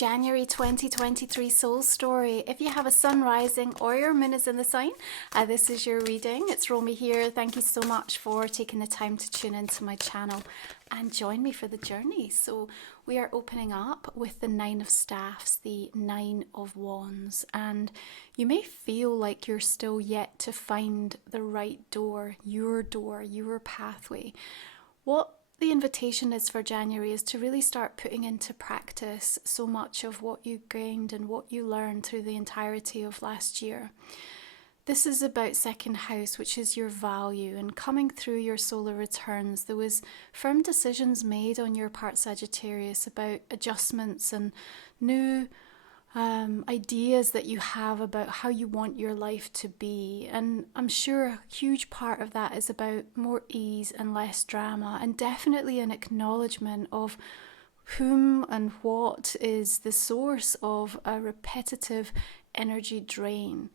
January 2023 soul story. If you have a sun rising or your moon is in the sign, this is your reading. It's Romy here. Thank you so much for taking the time to tune into my channel and join me for the journey. So we are opening up with the Nine of Staffs, the Nine of Wands, and you may feel like you're still yet to find the right door, your pathway. What the invitation is for January is to really start putting into practice so much of what you gained and what you learned through the entirety of last year. This is about second house, which is your value, and coming through your solar returns, there was firm decisions made on your part, Sagittarius, about adjustments and new ideas that you have about how you want your life to be. And I'm sure a huge part of that is about more ease and less drama, and definitely an acknowledgement of whom and what is the source of a repetitive energy drain.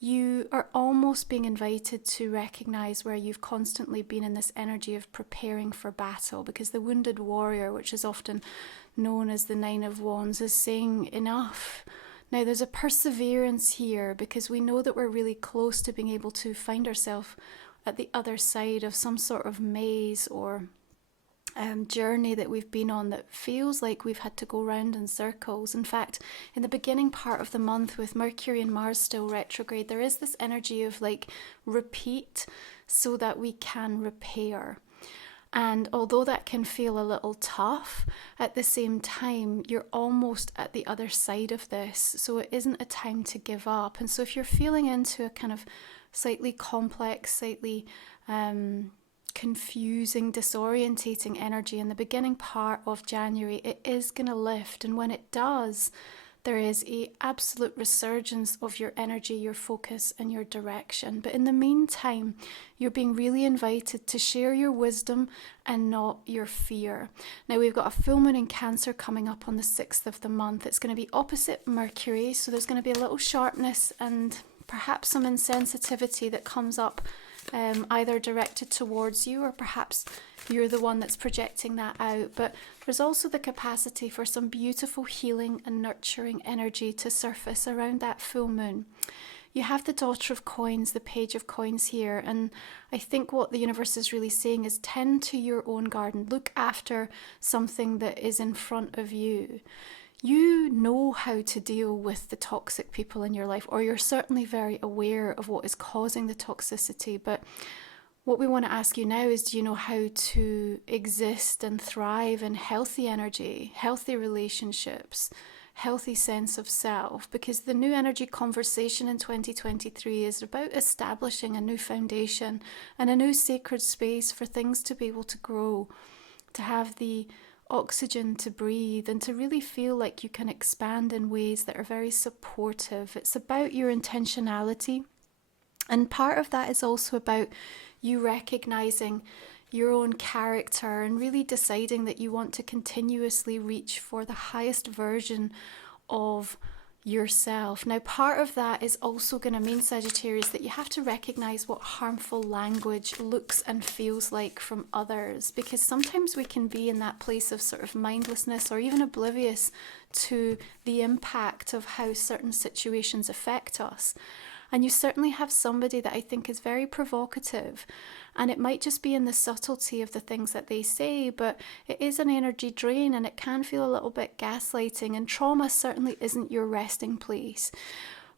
You are almost being invited to recognize where you've constantly been in this energy of preparing for battle, because the wounded warrior, which is often known as the Nine of Wands, is saying enough. Now there's a perseverance here, because we know that we're really close to being able to find ourselves at the other side of some sort of maze or journey that we've been on that feels like we've had to go round in circles. In fact, in the beginning part of the month, with Mercury and Mars still retrograde, there is this energy of like repeat so that we can repair. And although that can feel a little tough, at the same time, you're almost at the other side of this. So it isn't a time to give up. And so if you're feeling into a kind of slightly complex, slightly confusing, disorientating energy in the beginning part of January, it is going to lift. And when it does, there is a absolute resurgence of your energy, your focus and your direction. But in the meantime, you're being really invited to share your wisdom and not your fear. Now we've got a full moon in Cancer coming up on the 6th of the month. It's going to be opposite Mercury, so there's going to be a little sharpness and perhaps some insensitivity that comes up, either directed towards you, or perhaps you're the one that's projecting that out. But there's also the capacity for some beautiful healing and nurturing energy to surface around that full moon. You have the Daughter of Coins, the Page of Coins here, and I think what the universe is really saying is tend to your own garden. Look after something that is in front of you. You know how to deal with the toxic people in your life, or you're certainly very aware of what is causing the toxicity. But what we want to ask you now is, do you know how to exist and thrive in healthy energy, healthy relationships, healthy sense of self? Because the new energy conversation in 2023 is about establishing a new foundation and a new sacred space for things to be able to grow, to have the oxygen to breathe, and to really feel like you can expand in ways that are very supportive. It's about your intentionality, and part of that is also about you recognizing your own character and really deciding that you want to continuously reach for the highest version of yourself. Now, part of that is also going to mean, Sagittarius, that you have to recognize what harmful language looks and feels like from others, because sometimes we can be in that place of sort of mindlessness or even oblivious to the impact of how certain situations affect us. And you certainly have somebody that I think is very provocative, and it might just be in the subtlety of the things that they say, but it is an energy drain and it can feel a little bit gaslighting, and trauma certainly isn't your resting place.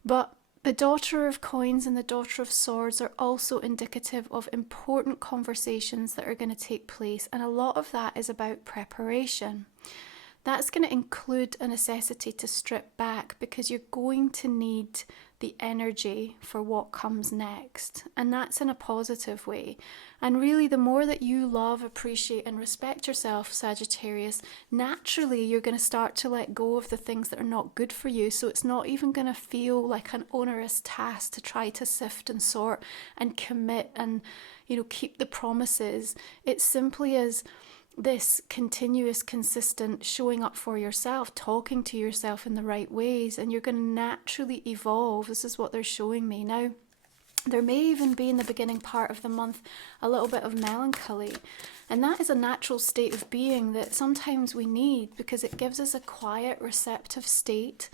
But the Daughter of Coins and the Daughter of Swords are also indicative of important conversations that are going to take place, and a lot of that is about preparation. That's going to include a necessity to strip back, because you're going to need the energy for what comes next, and that's in a positive way. And really, the more that you love, appreciate and respect yourself, Sagittarius, naturally you're going to start to let go of the things that are not good for you. So it's not even going to feel like an onerous task to try to sift and sort and commit and, keep the promises. It simply is this continuous, consistent showing up for yourself, talking to yourself in the right ways, and you're going to naturally evolve. This is what they're showing me. Now, There may even be in the beginning part of the month a little bit of melancholy. And that is a natural state of being that sometimes we need, because it gives us a quiet, receptive state.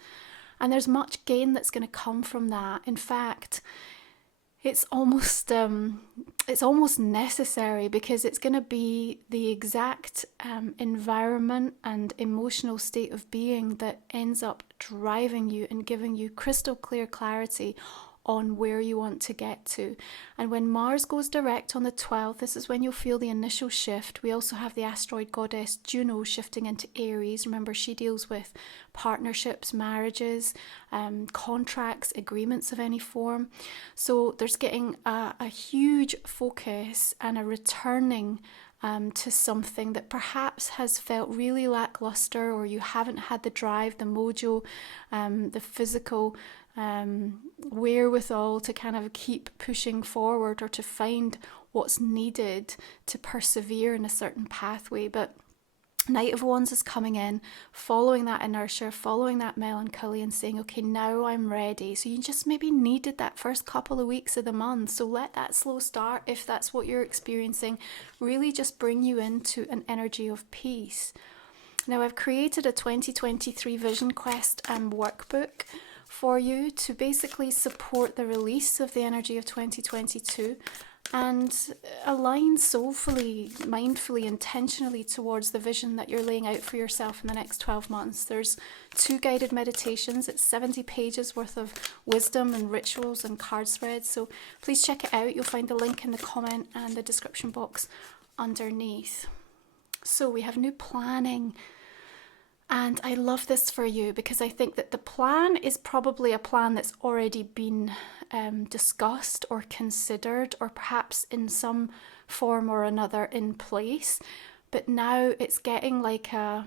And there's much gain that's going to come from that. In fact, it's almost necessary, because it's going to be the exact environment and emotional state of being that ends up driving you and giving you crystal clear clarity on where you want to get to. And when Mars goes direct on the 12th, this is when you'll feel the initial shift. We also have the asteroid goddess Juno shifting into Aries. Remember, she deals with partnerships, marriages, contracts, agreements of any form. So there's getting a huge focus and a returning to something that perhaps has felt really lackluster, or you haven't had the drive, the mojo, the physical wherewithal to kind of keep pushing forward, or to find what's needed to persevere in a certain pathway. But Knight of Wands is coming in, following that inertia, following that melancholy, and saying, okay, now I'm ready. So you just maybe needed that first couple of weeks of the month. So let that slow start, if that's what you're experiencing, really just bring you into an energy of peace. Now, I've created a 2023 Vision Quest workbook for you to basically support the release of the energy of 2022 and align soulfully, mindfully, intentionally towards the vision that you're laying out for yourself in the next 12 months. There's 2 guided meditations. It's 70 pages worth of wisdom and rituals and card spreads. So please check it out. You'll find the link in the comment and the description box underneath. So we have new planning. And I love this for you, because I think that the plan is probably a plan that's already been discussed or considered, or perhaps in some form or another in place. But now it's getting like a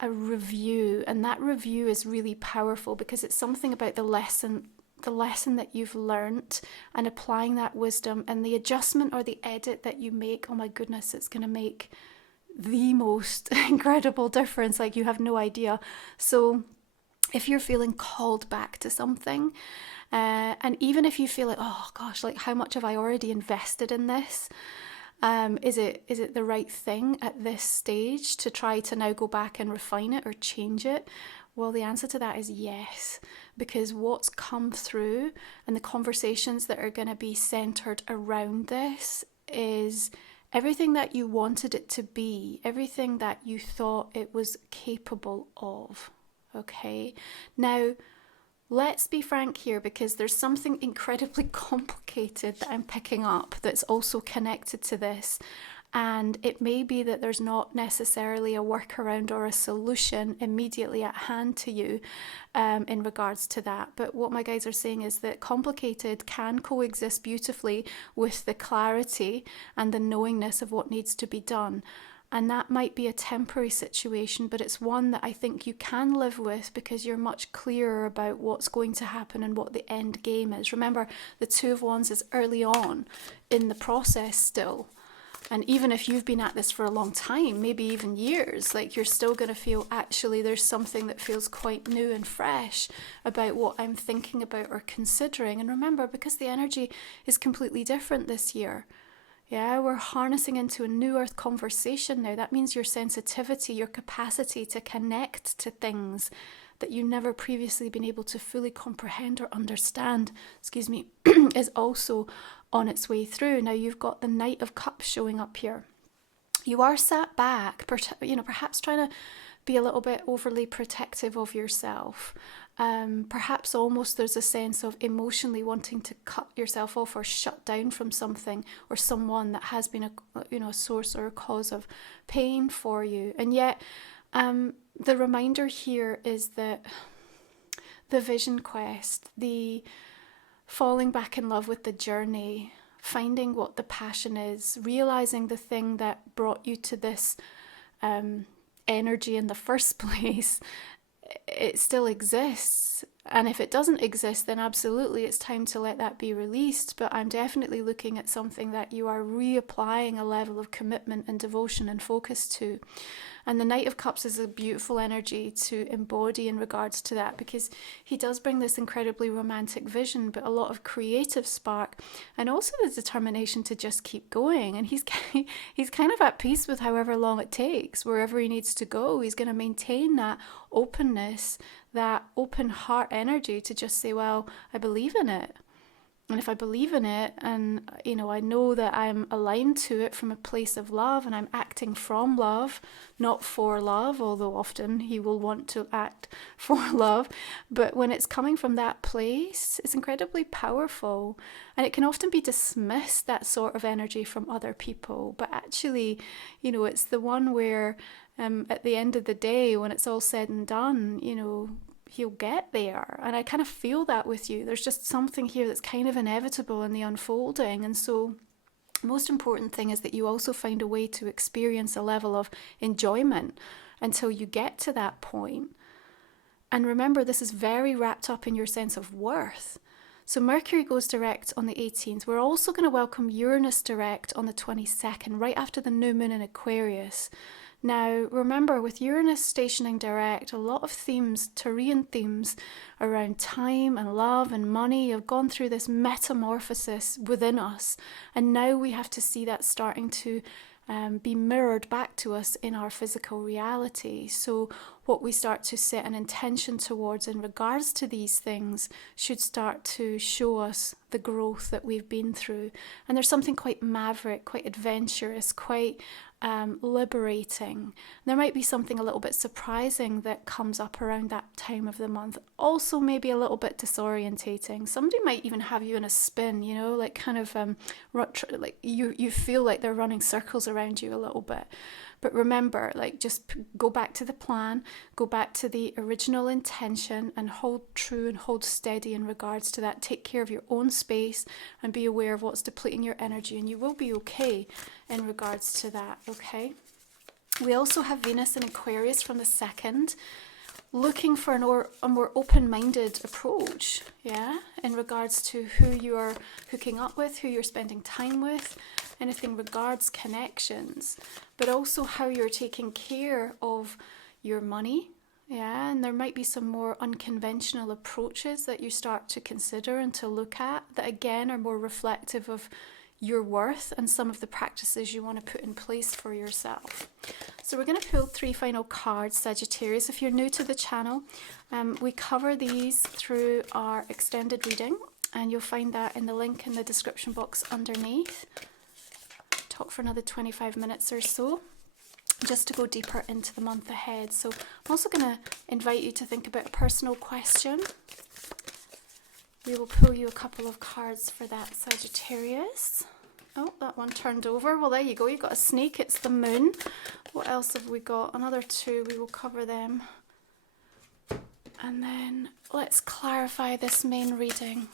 review, and that review is really powerful, because it's something about the lesson that you've learnt, and applying that wisdom, and the adjustment or the edit that you make. Oh my goodness, it's going to make the most incredible difference, like you have no idea. So if you're feeling called back to something, and even if you feel like, oh gosh, like how much have I already invested in this? Is it the right thing at this stage to try to now go back and refine it or change it? Well, the answer to that is yes, because what's come through and the conversations that are going to be centered around this is everything that you wanted it to be, everything that you thought it was capable of, okay? Now, let's be frank here, because there's something incredibly complicated that I'm picking up that's also connected to this. And it may be that there's not necessarily a workaround or a solution immediately at hand to you in regards to that. But what my guides are saying is that complicated can coexist beautifully with the clarity and the knowingness of what needs to be done. And that might be a temporary situation, but it's one that I think you can live with, because you're much clearer about what's going to happen and what the end game is. Remember, the 2 of Wands is early on in the process still. And even if you've been at this for a long time, maybe even years, like you're still going to feel, actually, there's something that feels quite new and fresh about what I'm thinking about or considering. And remember, because the energy is completely different this year, yeah, we're harnessing into a new earth conversation now. That means your sensitivity, your capacity to connect to things that you never previously been able to fully comprehend or understand, is also on its way through. Now you've got the Knight of Cups showing up here. You are sat back, perhaps trying to be a little bit overly protective of yourself. Perhaps almost there's a sense of emotionally wanting to cut yourself off or shut down from something or someone that has been a source or a cause of pain for you. And yet the reminder here is that the vision quest, the falling back in love with the journey, finding what the passion is, realizing the thing that brought you to this energy in the first place, it still exists. And if it doesn't exist, then absolutely it's time to let that be released. But I'm definitely looking at something that you are reapplying a level of commitment and devotion and focus to. And the Knight of Cups is a beautiful energy to embody in regards to that, because he does bring this incredibly romantic vision, but a lot of creative spark, and also the determination to just keep going. And he's kind of at peace with however long it takes, wherever he needs to go. He's going to maintain that openness, that open heart energy to just say, well, I believe in it. And if I believe in it, and I know that I'm aligned to it from a place of love, and I'm acting from love, not for love, although often he will want to act for love. But when it's coming from that place, it's incredibly powerful. And it can often be dismissed, that sort of energy, from other people. But actually, it's the one where at the end of the day, when it's all said and done, he'll get there. And I kind of feel that with you. There's just something here that's kind of inevitable in the unfolding. And so the most important thing is that you also find a way to experience a level of enjoyment until you get to that point. And remember, this is very wrapped up in your sense of worth. So Mercury goes direct on the 18th. We're also going to welcome Uranus direct on the 22nd, right after the new moon in Aquarius. Now, remember, with Uranus stationing direct, a lot of themes, Taurian themes around time and love and money have gone through this metamorphosis within us. And now we have to see that starting to be mirrored back to us in our physical reality. So what we start to set an intention towards in regards to these things should start to show us the growth that we've been through. And there's something quite maverick, quite adventurous, quite liberating. There might be something a little bit surprising that comes up around that time of the month. Also maybe a little bit disorientating. Somebody might even have you in a spin, like kind of like you feel like they're running circles around you a little bit. But remember, just go back to the plan, go back to the original intention, and hold true and hold steady in regards to that. Take care of your own space and be aware of what's depleting your energy, and you will be okay in regards to that, okay? We also have Venus in Aquarius from the 2nd, looking for a more open-minded approach, in regards to who you are hooking up with, who you're spending time with, anything regards connections, but also how you're taking care of your money, and there might be some more unconventional approaches that you start to consider and to look at that again are more reflective of your worth and some of the practices you want to put in place for yourself. So we're going to pull 3 final cards, Sagittarius. If you're new to the channel, we cover these through our extended reading, and you'll find that in the link in the description box underneath. Talk for another 25 minutes or so, just to go deeper into the month ahead. So I'm also going to invite you to think about a personal question. We will pull you a couple of cards for that, Sagittarius. Oh, that one turned over. Well, there you go. You've got a snake. It's the moon. What else have we got? Another 2. We will cover them. And then let's clarify this main reading.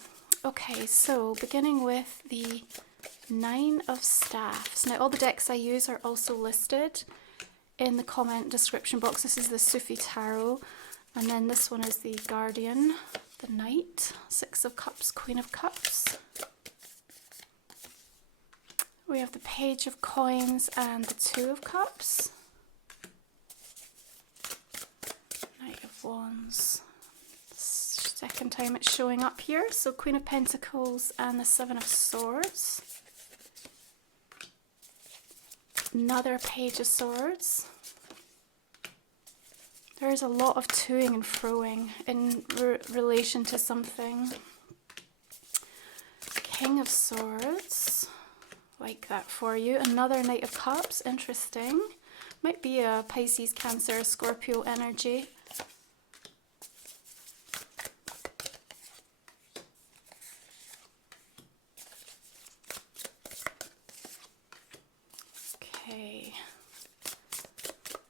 Okay, so beginning with the 9 of Staffs. Now, all the decks I use are also listed in the comment description box. This is the Sufi Tarot. And then this one is the Guardian, the Knight, 6 of Cups, Queen of Cups. We have the Page of Coins and the 2 of Cups. Knight of Wands. Second time it's showing up here. So Queen of Pentacles and the 7 of Swords. Another Page of Swords. There is a lot of toing and froing in relation to something. King of Swords. Like that for you. Another Knight of Cups. Interesting. Might be a Pisces, Cancer, Scorpio energy. Okay.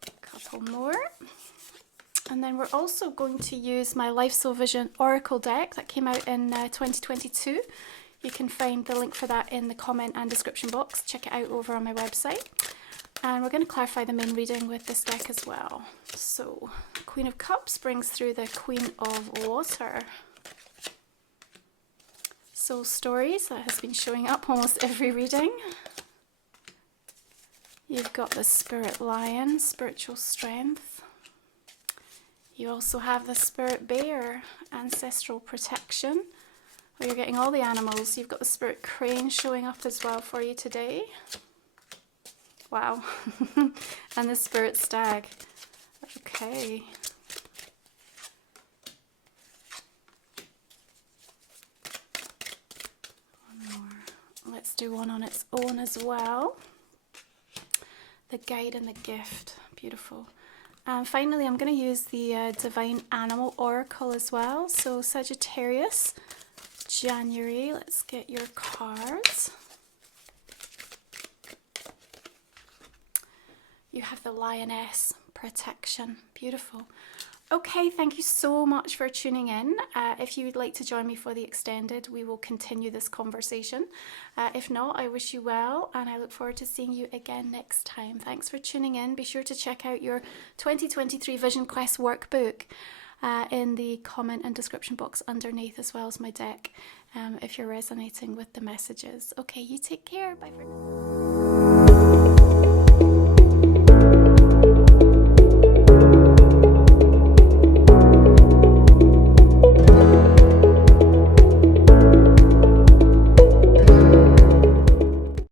A couple more. And then we're also going to use my Life Soul Vision Oracle deck that came out in 2022. You can find the link for that in the comment and description box. Check it out over on my website. And we're going to clarify the main reading with this deck as well. So, Queen of Cups brings through the Queen of Water. Soul Stories, that has been showing up almost every reading. You've got the Spirit Lion, spiritual strength. You also have the Spirit Bear, ancestral protection. Well, you're getting all the animals. You've got the Spirit Crane showing up as well for you today. Wow. And the Spirit Stag. Okay. One more. Let's do one on its own as well. The Guide and the Gift. Beautiful. And finally, I'm going to use the Divine Animal Oracle as well. So Sagittarius, January. Let's get your cards. You have the Lioness, protection. Beautiful. Okay, thank you so much for tuning in. If you would like to join me for the extended, we will continue this conversation. If not, I wish you well, and I look forward to seeing you again next time. Thanks for tuning in. Be sure to check out your 2023 Vision Quest workbook in the comment and description box underneath, as well as my deck, if you're resonating with the messages. Okay, you take care. Bye for now.